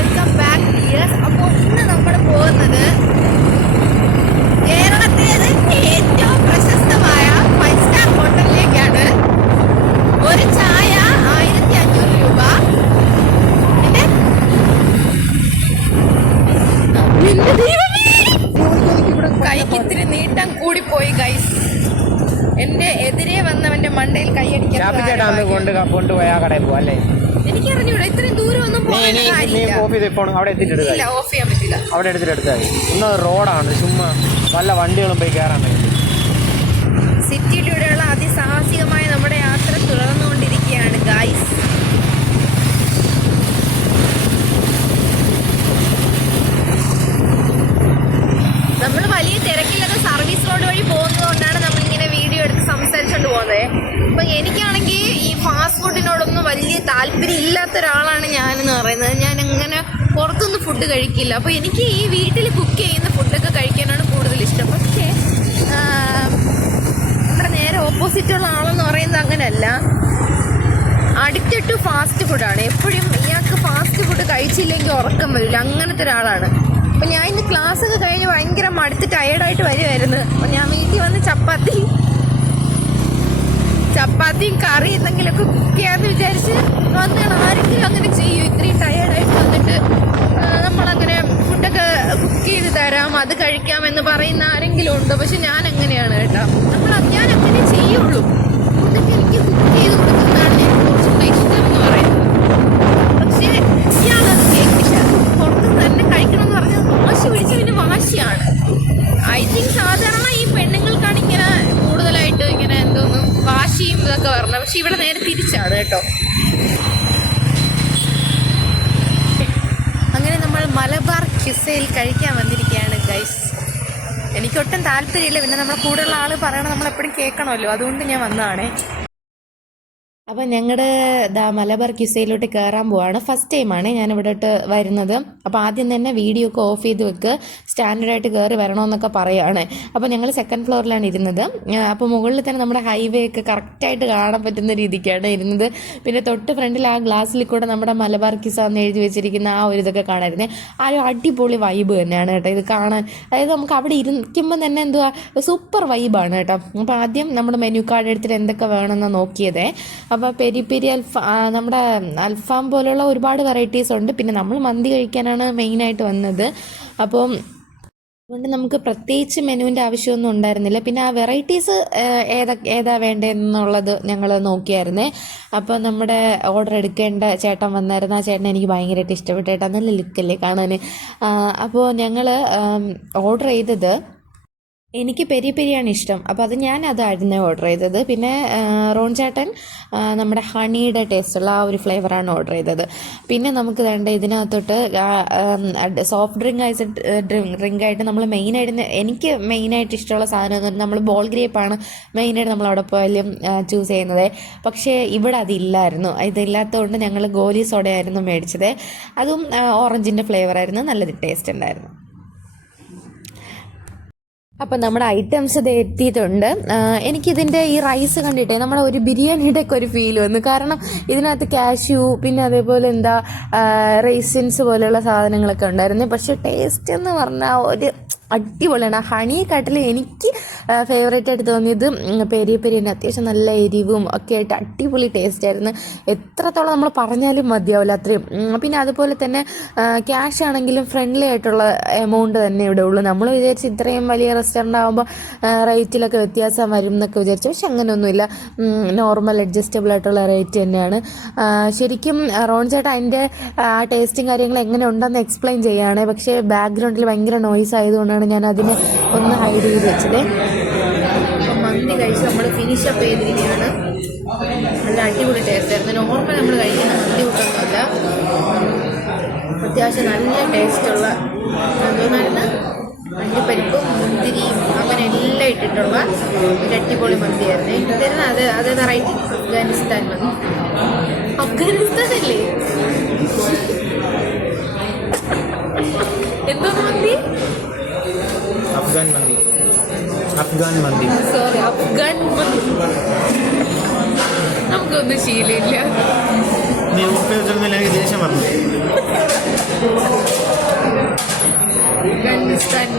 Welcome back dears. അപ്പോൾ ഇന്ന് നമ്മൾ പോകുന്നത് കേരളത്തിലെ ഏറ്റവും പ്രശസ്തമായ 5 സ്റ്റാർ ഹോട്ടലിലേക്കാണ്. ഒരു ചായ 1500 രൂപ. കൈക്ക് ഇത്തിരി നീട്ടം കൂടിപ്പോയി ഗൈസ്. എന്റെ എതിരെ വന്നവന്റെ മണ്ടയിൽ കൈയടിക്കാൻ എനിക്കറിഞ്ഞൂടാ. ഇത്രയും ദൂരം ഒന്നും ഓഫ് ചെയ്യാൻ പറ്റില്ല. അവിടെ എടുത്തിട്ടെടുത്താൽ റോഡാണ്, ചുമ്മാ വല്ല വണ്ടികളും പോയി കയറാൻ പറ്റും. സിറ്റിയിലൂടെയുള്ള അതിസാഹസികമായ നമ്മുടെ യാത്ര തുടർന്നുകൊണ്ടിരിക്കുകയാണ് ഗൈസ്. നമ്മൾ വലിയ തിരക്കില്ലാതെ സർവീസ് റോഡ് വഴി പോകുന്നതുകൊണ്ടാണ് നമ്മളിങ്ങനെ വീഡിയോ എടുത്ത് സംസാരിച്ചുകൊണ്ട് പോകുന്നത്. അപ്പം എനിക്കാണെങ്കിൽ ഈ ഫാസ്റ്റ് ഫുഡിനോടൊന്നും വലിയ താല്പര്യം ഇല്ലാത്ത ഒരാളാണ് ഞാനെന്ന് പറയുന്നത്. ഞാൻ അങ്ങനെ പുറത്തൊന്നും ഫുഡ് കഴിക്കില്ല. അപ്പോൾ എനിക്ക് ഈ വീട്ടിൽ കുക്ക് ചെയ്യുന്ന ഫുഡൊക്കെ കഴിക്കാനാണ് കൂടുതൽ ഇഷ്ടം. പക്ഷേ നമ്മുടെ നേരെ ഓപ്പോസിറ്റുള്ള ആളെന്ന് പറയുന്നത് അങ്ങനെയല്ല. അഡിക്റ്റഡ് ടു ഫാസ്റ്റ് ഫുഡാണ്. എപ്പോഴും ഇയാൾക്ക് ഫാസ്റ്റ് ഫുഡ് കഴിച്ചില്ലെങ്കിൽ ഉറക്കം വരില്ല, അങ്ങനത്തെ ഒരാളാണ്. അപ്പോൾ ഞാൻ ഇന്ന് ക്ലാസ്സൊക്കെ കഴിഞ്ഞ് ഭയങ്കര മടുത്ത് ടയേർഡായിട്ട് വരുമായിരുന്നു. അപ്പോൾ ഞാൻ വീട്ടിൽ വന്ന് ചപ്പാത്തിയും കറി എന്തെങ്കിലുമൊക്കെ കുക്ക് ചെയ്യാമെന്ന് വിചാരിച്ച് വന്നാണ്. ആരെങ്കിലും അങ്ങനെ ചെയ്യും? ഇത്രയും ടയേർഡായിട്ട് വന്നിട്ട് നമ്മളങ്ങനെ ഫുഡൊക്കെ കുക്ക് ചെയ്ത് തരാം, അത് കഴിക്കാമെന്ന് പറയുന്ന ആരെങ്കിലും ഉണ്ടോ? പക്ഷെ ഞാൻ എങ്ങനെയാണ് കേട്ടോ, ഞാൻ അങ്ങനെ ചെയ്യുള്ളൂ. ഫുഡൊക്കെ എനിക്ക് കുക്ക് ചെയ്ത് കൊടുക്കുന്നതാണ് എനിക്ക് കുറച്ചുകൂടെ ഇഷ്ടം എന്ന് പറയുന്നത്. പക്ഷേ ഇയാളത് കേൾക്കില്ല. പുറത്തുനിന്ന് തന്നെ കഴിക്കണം എന്ന് പറഞ്ഞാൽ വാശി പിടിച്ചതിന് വാശിയാണ്. ഐ തിങ്ക് സാധാരണ ഈ പെണ്ണുങ്ങൾക്കാണ് ഇങ്ങനെ കൂടുതലായിട്ട് ഇങ്ങനെ എന്തോന്നും വാശിയും ഇതൊക്കെ പറഞ്ഞത്. പക്ഷെ ഇവിടെ നേരെ തിരിച്ചാണ് കേട്ടോ. അങ്ങനെ നമ്മൾ മലബാർ ക്യുസയിൽ കഴിക്കാൻ വന്നിരിക്കുകയാണ് ഗൈസ്. എനിക്കൊട്ടും താല്പര്യമില്ല. പിന്നെ നമ്മുടെ കൂടെയുള്ള ആൾ പറയണം നമ്മളെപ്പോഴും കേൾക്കണമല്ലോ, അതുകൊണ്ട് ഞാൻ വന്നതാണേ. അപ്പോൾ ഞങ്ങളുടെ മലബാർ ക്യുസയിലോട്ട് കയറാൻ പോവാണ്. ഫസ്റ്റ് ടൈമാണ് ഞാനിവിടോട്ട് വരുന്നത്. അപ്പോൾ ആദ്യം തന്നെ വീഡിയോ ഒക്കെ ഓഫ് ചെയ്ത് വെക്ക്, സ്റ്റാൻഡേർഡായിട്ട് കയറി വരണമെന്നൊക്കെ പറയുകയാണ്. അപ്പോൾ ഞങ്ങൾ സെക്കൻഡ് ഫ്ലോറിലാണ് ഇരുന്നത്. അപ്പോൾ മുകളിൽ തന്നെ നമ്മുടെ ഹൈവേ ഒക്കെ കറക്റ്റായിട്ട് കാണാൻ പറ്റുന്ന രീതിക്കാണ് ഇരുന്നത്. പിന്നെ തൊട്ട് ഫ്രണ്ടിൽ ആ ഗ്ലാസ്സിൽ കൂടെ നമ്മുടെ മലബാർ ക്യുസ എന്ന് എഴുതി വെച്ചിരിക്കുന്ന ആ ഒരു ഇതൊക്കെ കാണാമായിരുന്നേ. ആ ഒരു അടിപൊളി വൈബ് തന്നെയാണ് കേട്ടോ ഇത് കാണാൻ. അതായത് നമുക്ക് അവിടെ ഇരിക്കുമ്പോൾ തന്നെ എന്തുവാ സൂപ്പർ വൈബാണ് കേട്ടോ. അപ്പോൾ ആദ്യം നമ്മുടെ മെനു കാർഡ് എടുത്തിട്ട് എന്തൊക്കെ വേണമെന്ന് നോക്കിയതേ. അപ്പോൾ പെരി പെരി നമ്മുടെ അൽഫാം പോലുള്ള ഒരുപാട് വെറൈറ്റീസ് ഉണ്ട്. പിന്നെ നമ്മൾ മന്തി കഴിക്കാനാണ് മെയിനായിട്ട് വന്നത്. അപ്പോൾ അതുകൊണ്ട് നമുക്ക് പ്രത്യേകിച്ച് മെനുവിൻ്റെ ആവശ്യമൊന്നും ഉണ്ടായിരുന്നില്ല. പിന്നെ ആ വെറൈറ്റീസ് ഏതാ വേണ്ടതെന്നുള്ളത് ഞങ്ങൾ നോക്കിയായിരുന്നേ. അപ്പോൾ നമ്മുടെ ഓർഡർ എടുക്കേണ്ട ചേട്ടൻ വന്നായിരുന്നു. ആ ചേട്ടനെ എനിക്ക് ഭയങ്കരമായിട്ട് ഇഷ്ടപ്പെട്ടു കേട്ടോ. നല്ല ലുക്കല്ലേ കാണാൻ. അപ്പോൾ ഞങ്ങൾ ഓർഡർ ചെയ്തത്, എനിക്ക് പെരി പെരിയാണ് ഇഷ്ടം. അപ്പോൾ അതായിരുന്നു ഓർഡർ ചെയ്തത്. പിന്നെ റോൺ ചേട്ടൻ നമ്മുടെ ഹണിയുടെ ടേസ്റ്റുള്ള ആ ഒരു ഫ്ലേവറാണ് ഓർഡർ ചെയ്തത്. പിന്നെ നമുക്ക് വേണ്ട ഇതിനകത്തോട്ട് സോഫ്റ്റ് ഡ്രിങ്കായിട്ട് നമ്മൾ മെയിനായിട്ട് എനിക്ക് മെയിനായിട്ട് ഇഷ്ടമുള്ള സാധനം എന്ന് പറഞ്ഞാൽ നമ്മൾ ബോൾ ഗ്രേപ്പാണ് മെയിനായിട്ട് നമ്മൾ അവിടെ പോയാലും ചൂസ് ചെയ്യുന്നത്. പക്ഷേ ഇവിടെ അതില്ലായിരുന്നു. ഇതില്ലാത്തതുകൊണ്ട് ഞങ്ങൾ ഗോലി സോഡയായിരുന്നു മേടിച്ചത്. അതും ഓറഞ്ചിൻ്റെ ഫ്ലേവറായിരുന്നു. നല്ല ടേസ്റ്റ് ഉണ്ടായിരുന്നു. അപ്പം നമ്മുടെ ഐറ്റംസ് ഇത് എത്തിയിട്ടുണ്ട്. എനിക്കിതിൻ്റെ ഈ റൈസ് കണ്ടിട്ടേ നമ്മുടെ ഒരു ബിരിയാണിയുടെ ഒക്കെ ഒരു ഫീൽ വന്നു. കാരണം ഇതിനകത്ത് കാഷ്യൂ പിന്നെ അതേപോലെ റൈസിൻസ് പോലെയുള്ള സാധനങ്ങളൊക്കെ ഉണ്ടായിരുന്നു. പക്ഷേ ടേസ്റ്റ് എന്ന് പറഞ്ഞാൽ ഒരു അടിപൊളിയാണ്. ഹണിയെക്കാട്ടിൽ എനിക്ക് ഫേവറേറ്റ് ആയിട്ട് തോന്നിയത് പെരി പെരിയാണ്. അത്യാവശ്യം നല്ല എരിവും ഒക്കെ ആയിട്ട് അടിപൊളി ടേസ്റ്റ് ആയിരുന്നു. എത്രത്തോളം നമ്മൾ പറഞ്ഞാലും മതിയാവില്ല അത്രയും. പിന്നെ അതുപോലെ തന്നെ ക്യാഷ് ആണെങ്കിലും ഫ്രണ്ട്ലി ആയിട്ടുള്ള എമൗണ്ട് തന്നെ ഇവിടെ ഉള്ളൂ. നമ്മൾ വിചാരിച്ച് ഇത്രയും വലിയ റെസ്റ്റോറൻ്റ് ആകുമ്പോൾ റേറ്റിലൊക്കെ വ്യത്യാസം വരും എന്നൊക്കെ വിചാരിച്ചു. പക്ഷെ അങ്ങനെയൊന്നുമില്ല. നോർമൽ അഡ്ജസ്റ്റബിൾ ആയിട്ടുള്ള റേറ്റ് തന്നെയാണ്. ശരിക്കും റോൺ ചേട്ടാ അതിൻ്റെ ടേസ്റ്റും കാര്യങ്ങളും എങ്ങനെ ഉണ്ടെന്ന് എക്സ്പ്ലെയിൻ ചെയ്യുകയാണ്. പക്ഷേ ബാക്ക്ഗ്രൗണ്ടിൽ ഭയങ്കര നോയ്സ് ആയതുകൊണ്ടാണ് ഞാൻ അതിനെ ഒന്ന് ഹൈഡ് ചെയ്ത് വെച്ചത്. മന്തി കഴിച്ച് നമ്മൾ ഫിനിഷ് അപ്പ് ചെയ്തിരിക്കുകയാണ്. നല്ല അടിപൊളി ടേസ്റ്റ് ആയിരുന്നു. നോർമൽ നമ്മൾ കഴിക്കുന്ന മന്തി കൂട്ടൊന്നുമല്ല. അത്യാവശ്യം നല്ല ടേസ്റ്റുള്ള എന്തോന്നായിരുന്നു അണ്ടിപ്പരിപ്പും മുന്തിരിയും അങ്ങനെ എല്ലാം ഇട്ടിട്ടുള്ള ഒരു അടിപൊളി മന്തിയായിരുന്നു. ഇതായിരുന്നു അത് വെറൈറ്റി അഫ്ഗാനിസ്ഥാൻ മന്തി. അഫ്ഗാനിസ്ഥാനല്ലേ എന്തോന്ന് മന്തി? അഫ്ഗാൻ മന്തി. സോറി, അഫ്ഗാൻ മന്തി. നമുക്കൊന്നും ശീലമില്ല. നീ ദേഷ്യം പറഞ്ഞു. Gun stand